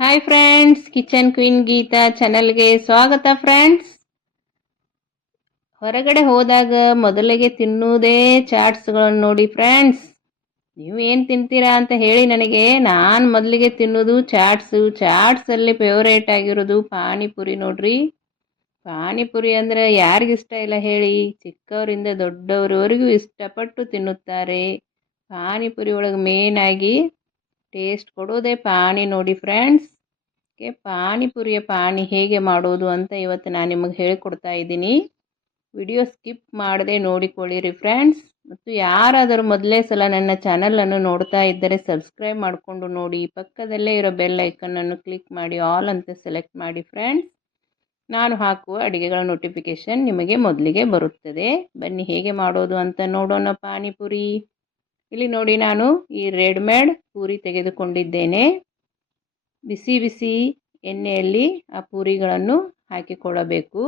Hi friends kitchen queen Geeta ಚಾನಲ್ಗೆ ಸ್ವಾಗತ friends ಹೊರಗಡೆ ಹೋದಾಗ ಮೊದಲಿಗೆ ತಿನ್ನುವುದೇ ಚಾಟ್ಸ್ಗಳನ್ನು ನೋಡಿ ಫ್ರೆಂಡ್ಸ್ ನೀವು ಏನು ತಿಂತೀರಾ ಅಂತ ಹೇಳಿ ನನಗೆ, ನಾನು ಮೊದಲಿಗೆ ತಿನ್ನೋದು ಚಾಟ್ಸು ಚಾಟ್ಸಲ್ಲಿ ಫೇವ್ರೇಟ್ ಆಗಿರೋದು ಪಾನಿಪುರಿ ನೋಡ್ರಿ. ಪಾನಿಪುರಿ ಅಂದರೆ ಯಾರಿಗಿಷ್ಟ ಇಲ್ಲ ಹೇಳಿ, ಚಿಕ್ಕವರಿಂದ ದೊಡ್ಡವರವರೆಗೂ ಇಷ್ಟಪಟ್ಟು ತಿನ್ನುತ್ತಾರೆ. ಪಾನಿಪುರಿ ಒಳಗೆ ಮೇನಾಗಿ ಟೇಸ್ಟ್ ಕೊಡೋದೇ ಪಾನಿ ನೋಡಿ ಫ್ರೆಂಡ್ಸ್ ಓಕೆ ಪಾನಿಪುರಿಯ ಪಾನಿ ಹೇಗೆ ಮಾಡೋದು ಅಂತ ಇವತ್ತು ನಾನು ನಿಮಗೆ ಹೇಳಿಕೊಡ್ತಾ ಇದ್ದೀನಿ. ವಿಡಿಯೋ ಸ್ಕಿಪ್ ಮಾಡದೆ ನೋಡಿಕೊಳ್ಳಿರಿ ಫ್ರೆಂಡ್ಸ್ ಮತ್ತು ಯಾರಾದರೂ ಮೊದಲೇ ಸಲ ನನ್ನ ಚಾನಲನ್ನು ನೋಡ್ತಾ ಇದ್ದರೆ ಸಬ್ಸ್ಕ್ರೈಬ್ ಮಾಡಿಕೊಂಡು ನೋಡಿ. ಪಕ್ಕದಲ್ಲೇ ಇರೋ ಬೆಲ್ ಐಕನನ್ನು ಕ್ಲಿಕ್ ಮಾಡಿ ಆಲ್ ಅಂತ ಸೆಲೆಕ್ಟ್ ಮಾಡಿ ಫ್ರೆಂಡ್ಸ್ ನಾನು ಹಾಕುವ ಅಡುಗೆಗಳ ನೋಟಿಫಿಕೇಷನ್ ನಿಮಗೆ ಮೊದಲಿಗೆ ಬರುತ್ತದೆ. ಬನ್ನಿ ಹೇಗೆ ಮಾಡೋದು ಅಂತ ನೋಡೋಣ ಪಾನಿಪುರಿ. ಇಲ್ಲಿ ನೋಡಿ ನಾನು ಈ ರೆಡ್ಮೇಡ್ ಪೂರಿ ತೆಗೆದುಕೊಂಡಿದ್ದೇನೆ. ಬಿಸಿ ಬಿಸಿ ಎಣ್ಣೆಯಲ್ಲಿ ಆ ಪೂರಿಗಳನ್ನು ಹಾಕಿಕೊಳ್ಳಬೇಕು.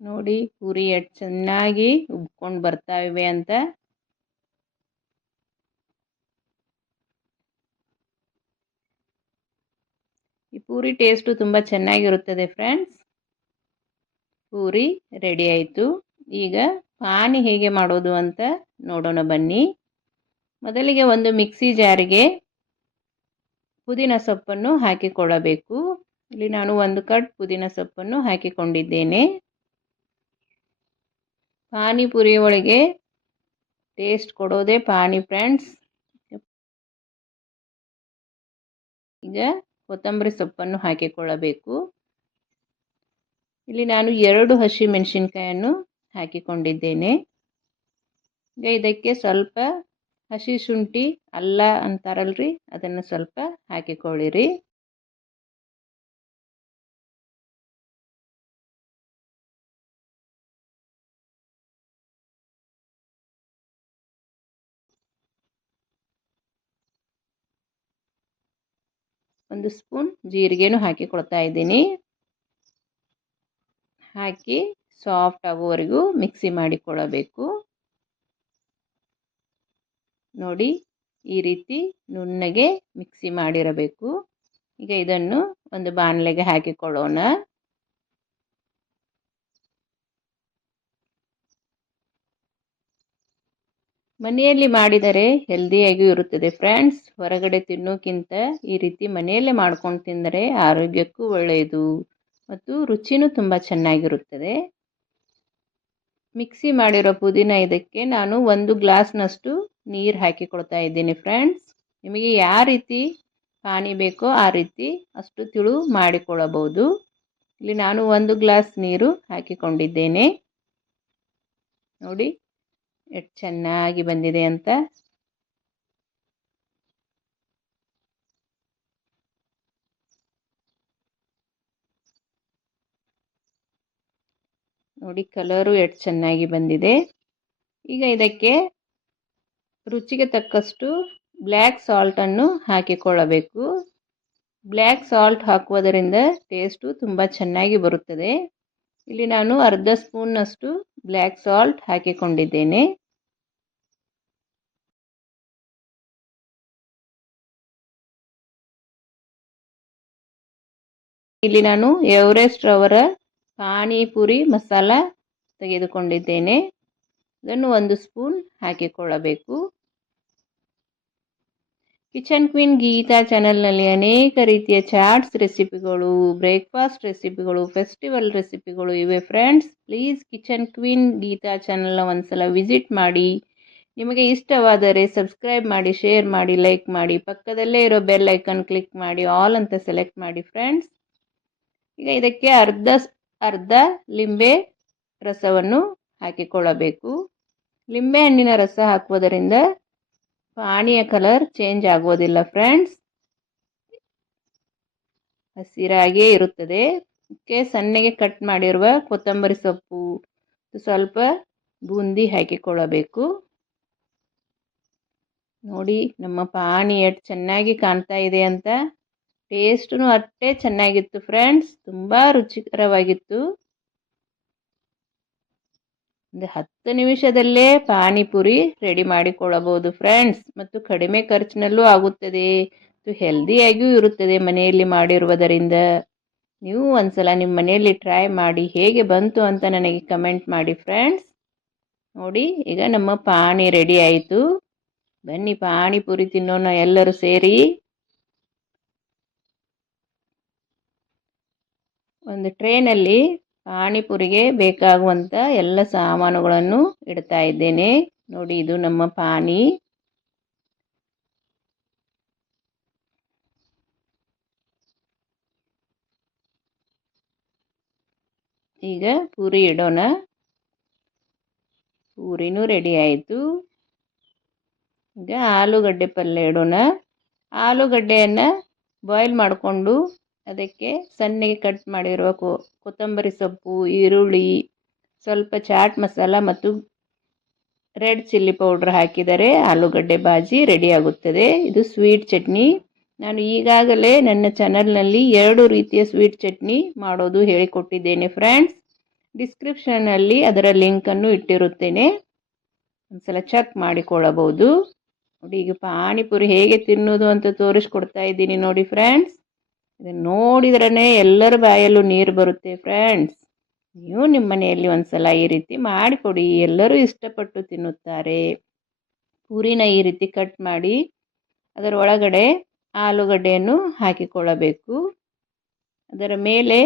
ನೋಡಿ ಪೂರಿ ಎಷ್ಟು ಚೆನ್ನಾಗಿ ಉಬ್ಕೊಂಡು ಬರ್ತಾ ಇವೆ ಅಂತ. ಈ ಪೂರಿ ಟೇಸ್ಟು ತುಂಬ ಚೆನ್ನಾಗಿರುತ್ತದೆ ಫ್ರೆಂಡ್ಸ್. ಪೂರಿ ರೆಡಿ ಆಯಿತು. ಈಗ ಪಾನಿ ಹೇಗೆ ಮಾಡೋದು ಅಂತ ನೋಡೋಣ ಬನ್ನಿ. ಮೊದಲಿಗೆ ಒಂದು ಮಿಕ್ಸಿ ಜಾರಿಗೆ ಪುದೀನ ಸೊಪ್ಪನ್ನು ಹಾಕಿಕೊಳ್ಳಬೇಕು. ಇಲ್ಲಿ ನಾನು ಒಂದು ಕಟ್ ಪುದೀನ ಸೊಪ್ಪನ್ನು ಹಾಕಿಕೊಂಡಿದ್ದೇನೆ. ಪಾನಿಪುರಿ ಒಳಗೆ ಟೇಸ್ಟ್ ಕೊಡೋದೇ ಪಾನಿ ಫ್ರೆಂಡ್ಸ್. ಈಗ ಕೊತ್ತಂಬರಿ ಸೊಪ್ಪನ್ನು ಹಾಕಿಕೊಳ್ಳಬೇಕು. ಇಲ್ಲಿ ನಾನು ಎರಡು ಹಸಿ ಮೆಣಸಿನ್ಕಾಯನ್ನು ಹಾಕಿಕೊಂಡಿದ್ದೇನೆ. ಇದಕ್ಕೆ ಸ್ವಲ್ಪ ಹಸಿ ಶುಂಠಿ, ಅಲ್ಲ ಅಂತಾರಲ್ರಿ? ಅದನ್ನು ಸ್ವಲ್ಪ ಹಾಕಿಕೊಳ್ಳಿರಿ. ಒಂದು ಸ್ಪೂನ್ ಜೀರಿಗೆನೂ ಹಾಕಿಕೊಳ್ತಾ ಇದ್ದೀನಿ. ಹಾಕಿ ಸಾಫ್ಟ್ ಆಗುವವರೆಗೂ ಮಿಕ್ಸಿ ಮಾಡಿಕೊಳ್ಳಬೇಕು. ನೋಡಿ, ಈ ರೀತಿ ನುಣ್ಣಗೆ ಮಿಕ್ಸಿ ಮಾಡಿರಬೇಕು. ಈಗ ಇದನ್ನು ಒಂದು ಬಾಣಲೆಗೆ ಹಾಕಿಕೊಳ್ಳೋಣ. ಮನೆಯಲ್ಲಿ ಮಾಡಿದರೆ ಹೆಲ್ದಿಯಾಗಿಯೂ ಇರುತ್ತದೆ. ಫ್ರೆಂಡ್ಸ್ ಹೊರಗಡೆ ತಿನ್ನೋಕ್ಕಿಂತ ಈ ರೀತಿ ಮನೆಯಲ್ಲೇ ಮಾಡ್ಕೊಂಡು ತಿಂದರೆ ಆರೋಗ್ಯಕ್ಕೂ ಒಳ್ಳೆಯದು. ಮತ್ತು ರುಚಿನೂ ತುಂಬ ಚೆನ್ನಾಗಿರುತ್ತದೆ. ಮಿಕ್ಸಿ ಮಾಡಿರೋ ಪುದೀನ ಇದಕ್ಕೆ ನಾನು ಒಂದು ಗ್ಲಾಸ್ನಷ್ಟು ನೀರು ಹಾಕಿಕೊಳ್ತಾ ಇದ್ದೀನಿ ಫ್ರೆಂಡ್ಸ್. ನಿಮಗೆ ಯಾವ ರೀತಿ ಪಾನಿ ಬೇಕೋ ಆ ರೀತಿ ಅಷ್ಟು ತಿಳು ಮಾಡಿಕೊಳ್ಳಬಹುದು. ಇಲ್ಲಿ ನಾನು ಒಂದು ಗ್ಲಾಸ್ ನೀರು ಹಾಕಿಕೊಂಡಿದ್ದೇನೆ. ನೋಡಿ ಎಷ್ಟು ಚೆನ್ನಾಗಿ ಬಂದಿದೆ ಅಂತ. ನೋಡಿ ಕಲರು ಎಷ್ಟು ಚೆನ್ನಾಗಿ ಬಂದಿದೆ. ಈಗ ಇದಕ್ಕೆ ರುಚಿಗೆ ತಕ್ಕಷ್ಟು ಬ್ಲ್ಯಾಕ್ ಸಾಲ್ಟನ್ನು ಹಾಕಿಕೊಳ್ಳಬೇಕು. ಬ್ಲ್ಯಾಕ್ ಸಾಲ್ಟ್ ಹಾಕುವುದರಿಂದ ಟೇಸ್ಟು ತುಂಬ ಚೆನ್ನಾಗಿ ಬರುತ್ತದೆ. ಇಲ್ಲಿ ನಾನು ಅರ್ಧ ಸ್ಪೂನ್ನಷ್ಟು ಬ್ಲ್ಯಾಕ್ ಸಾಲ್ಟ್ ಹಾಕಿಕೊಂಡಿದ್ದೇನೆ. ಇಲ್ಲಿ ನಾನು ಎವರೆಸ್ಟ್ ರವರ ಪಾನಿಪುರಿ ಮಸಾಲ ತೆಗೆದುಕೊಂಡಿದ್ದೇನೆ. ಇದನ್ನು ಒಂದು ಸ್ಪೂನ್ ಹಾಕಿಕೊಳ್ಳಬೇಕು. ಕಿಚನ್ ಕ್ವೀನ್ ಗೀತಾ ಚಾನಲ್ನಲ್ಲಿ ಅನೇಕ ರೀತಿಯ ಚಾಟ್ಸ್ ರೆಸಿಪಿಗಳು, ಬ್ರೇಕ್ಫಾಸ್ಟ್ ರೆಸಿಪಿಗಳು, ಫೆಸ್ಟಿವಲ್ ರೆಸಿಪಿಗಳು ಇವೆ friends. Please kitchen queen Geeta ಚಾನಲ್ನ ಒಂದ್ಸಲ ವಿಸಿಟ್ ಮಾಡಿ. ನಿಮಗೆ ಇಷ್ಟವಾದರೆ ಸಬ್ಸ್ಕ್ರೈಬ್ ಮಾಡಿ, ಶೇರ್ ಮಾಡಿ, ಲೈಕ್ ಮಾಡಿ. ಪಕ್ಕದಲ್ಲೇ ಇರೋ ಬೆಲ್ ಐಕನ್ ಕ್ಲಿಕ್ ಮಾಡಿ, ಆಲ್ ಅಂತ ಸೆಲೆಕ್ಟ್ ಮಾಡಿ ಫ್ರೆಂಡ್ಸ್. ಈಗ ಇದಕ್ಕೆ ಅರ್ಧ ಅರ್ಧ ಲಿಂಬೆ ರಸವನ್ನು ಹಾಕಿಕೊಳ್ಳಬೇಕು. ಲಿಂಬೆ ಹಣ್ಣಿನ ರಸ ಹಾಕುವುದರಿಂದ ಪಾಣಿಯ ಕಲರ್ ಚೇಂಜ್ ಆಗುವುದಿಲ್ಲ ಫ್ರೆಂಡ್ಸ್ ಹಸಿರಾಗಿಯೇ ಇರುತ್ತದೆ. ಇದಕ್ಕೆ ಸಣ್ಣಗೆ ಕಟ್ ಮಾಡಿರುವ ಕೊತ್ತಂಬರಿ ಸೊಪ್ಪು ಸ್ವಲ್ಪ ಬೂಂದಿ ಹಾಕಿಕೊಳ್ಳಬೇಕು. ನೋಡಿ ನಮ್ಮ ಪಾನಿ ಎಷ್ಟು ಚೆನ್ನಾಗಿ ಕಾಣ್ತಾ ಇದೆ ಅಂತ. ಟೇಸ್ಟೂ ಅಷ್ಟೇ ಚೆನ್ನಾಗಿತ್ತು ಫ್ರೆಂಡ್ಸ್ ತುಂಬ ರುಚಿಕರವಾಗಿತ್ತು. ಒಂದು ಹತ್ತು ನಿಮಿಷದಲ್ಲೇ ಪಾನಿಪುರಿ ರೆಡಿ ಮಾಡಿಕೊಳ್ಳಬಹುದು ಫ್ರೆಂಡ್ಸ್ ಮತ್ತು ಕಡಿಮೆ ಖರ್ಚಿನಲ್ಲೂ ಆಗುತ್ತದೆ. ಹೆಲ್ದಿಯಾಗಿಯೂ ಇರುತ್ತದೆ ಮನೆಯಲ್ಲಿ ಮಾಡಿರುವುದರಿಂದ. ನೀವು ಒಂದ್ಸಲ ನಿಮ್ಮ ಮನೆಯಲ್ಲಿ ಟ್ರೈ ಮಾಡಿ ಹೇಗೆ ಬಂತು ಅಂತ ನನಗೆ ಕಮೆಂಟ್ ಮಾಡಿ ಫ್ರೆಂಡ್ಸ್ ನೋಡಿ, ಈಗ ನಮ್ಮ ಪಾನಿ ರೆಡಿ ಆಯಿತು. ಬನ್ನಿ ಪಾನಿಪುರಿ ತಿನ್ನೋಣ ಎಲ್ಲರೂ ಸೇರಿ. ಒಂದು ಟ್ರೇನಲ್ಲಿ ಪಾನಿಪುರಿಗೆ ಬೇಕಾಗುವಂಥ ಎಲ್ಲ ಸಾಮಾನುಗಳನ್ನು ಇಡ್ತಾ ಇದ್ದೇನೆ. ನೋಡಿ, ಇದು ನಮ್ಮ ಪಾನಿ. ಈಗ ಪೂರಿ ಇಡೋಣ. ಪೂರಿನೂ ರೆಡಿ ಆಯಿತು. ಈಗ ಆಲೂಗಡ್ಡೆ ಪಲ್ಯ ಇಡೋಣ. ಆಲೂಗಡ್ಡೆಯನ್ನು ಬಾಯ್ಲ್ ಮಾಡಿಕೊಂಡು ಅದಕ್ಕೆ ಸಣ್ಣಗೆ ಕಟ್ ಮಾಡಿರುವ ಕೊತ್ತಂಬರಿ ಸೊಪ್ಪು, ಈರುಳ್ಳಿ, ಸ್ವಲ್ಪ ಚಾಟ್ ಮಸಾಲ ಮತ್ತು ರೆಡ್ ಚಿಲ್ಲಿ ಪೌಡ್ರ್ ಹಾಕಿದರೆ ಆಲೂಗಡ್ಡೆ ಬಾಜಿ ರೆಡಿಯಾಗುತ್ತದೆ ಇದು ಸ್ವೀಟ್ ಚಟ್ನಿ. ನಾನು ಈಗಾಗಲೇ ನನ್ನ ಚಾನಲ್ನಲ್ಲಿ ಎರಡು ರೀತಿಯ ಸ್ವೀಟ್ ಚಟ್ನಿ ಮಾಡೋದು ಹೇಳಿಕೊಟ್ಟಿದ್ದೇನೆ ಫ್ರೆಂಡ್ಸ್ ಡಿಸ್ಕ್ರಿಪ್ಷನಲ್ಲಿ ಅದರ ಲಿಂಕನ್ನು ಇಟ್ಟಿರುತ್ತೇನೆ. ಒಂದ್ಸಲ ಚೆಕ್ ಮಾಡಿಕೊಳ್ಳಬಹುದು. ನೋಡಿ, ಈಗ ಪಾನಿಪುರಿ ಹೇಗೆ ತಿನ್ನೋದು ಅಂತ ತೋರಿಸ್ಕೊಡ್ತಾ ಇದ್ದೀನಿ ನೋಡಿ ಫ್ರೆಂಡ್ಸ್ ಇದನ್ನು ನೋಡಿದ್ರೇ ಎಲ್ಲರ ಬಾಯಲ್ಲೂ ನೀರು ಬರುತ್ತೆ ಫ್ರೆಂಡ್ಸ್ ನೀವು ನಿಮ್ಮ ಮನೆಯಲ್ಲಿ ಒಂದ್ಸಲ ಈ ರೀತಿ ಮಾಡಿಕೊಡಿ. ಎಲ್ಲರೂ ಇಷ್ಟಪಟ್ಟು ತಿನ್ನುತ್ತಾರೆ. ಪೂರಿನ ಈ ರೀತಿ ಕಟ್ ಮಾಡಿ ಅದರ ಒಳಗಡೆ ಆಲೂಗಡ್ಡೆಯನ್ನು ಹಾಕಿಕೊಳ್ಳಬೇಕು. ಅದರ ಮೇಲೆ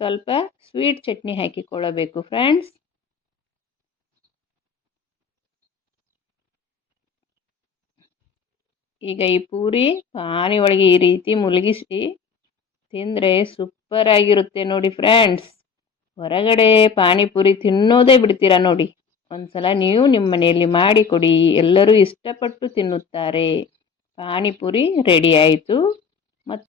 ಸ್ವಲ್ಪ ಸ್ವೀಟ್ ಚಟ್ನಿ ಹಾಕಿಕೊಳ್ಳಬೇಕು ಫ್ರೆಂಡ್ಸ್ ಈಗ ಈ ಪೂರಿ ಪಾನಿ ಒಳಗೆ ಈ ರೀತಿ ಮುಳುಗಿಸಿ ತಿಂದರೆ ಸೂಪರ್ ಆಗಿರುತ್ತೆ ನೋಡಿ ಫ್ರೆಂಡ್ಸ್ ಹೊರಗಡೆ ಪಾನಿಪುರಿ ತಿನ್ನೋದೇ ಬಿಡ್ತೀರಾ ನೋಡಿ. ಒಂದ್ಸಲ ನೀವು ನಿಮ್ಮ ಮನೆಯಲ್ಲಿ ಮಾಡಿಕೊಡಿ. ಎಲ್ಲರೂ ಇಷ್ಟಪಟ್ಟು ತಿನ್ನುತ್ತಾರೆ. ಪಾನಿಪುರಿ ರೆಡಿ ಆಯಿತು. ಮತ್ತು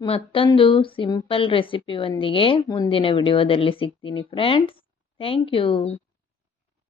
ಮತ್ತೊಂದು ಸಿಂಪಲ್ ರೆಸಿಪಿಯೊಂದಿಗೆ ಮುಂದಿನ ವಿಡಿಯೋದಲ್ಲಿ ಸಿಗ್ತೀನಿ ಫ್ರೆಂಡ್ಸ್ ಥ್ಯಾಂಕ್ ಯು